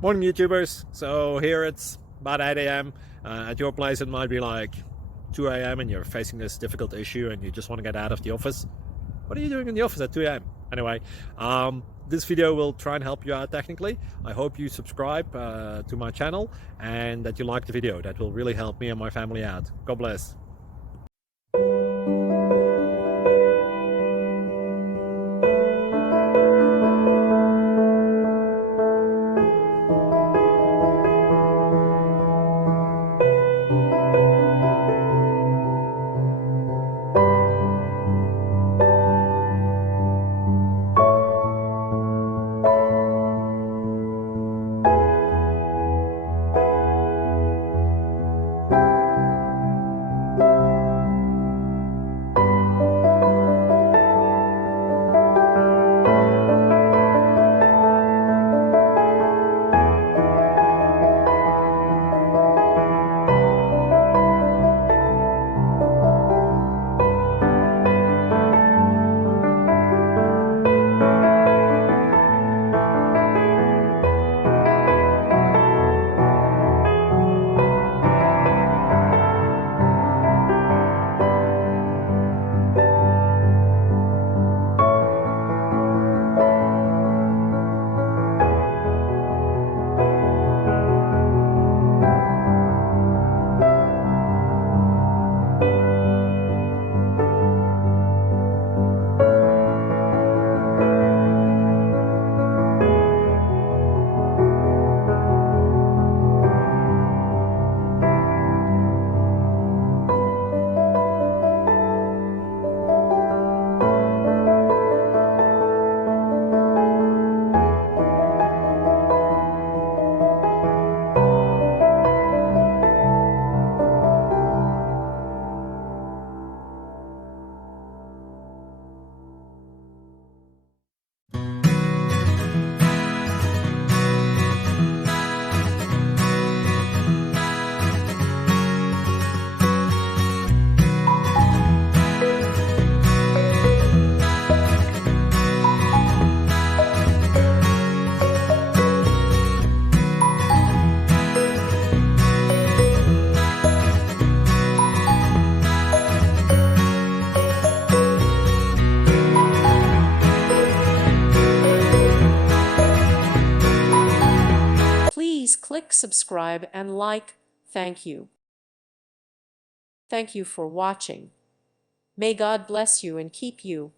Morning, YouTubers. So here it's about 8 a.m. At your place, it might be like 2 a.m. and you're facing this difficult issue and you just want to get out of the office. What are you doing in the office at 2 a.m.? Anyway, this video will try and help you out technically. I hope you subscribe to my channel and that you like the video. That will really help me and my family out. God bless. Please click subscribe and like. Thank you. Thank you for watching. May God bless you and keep you.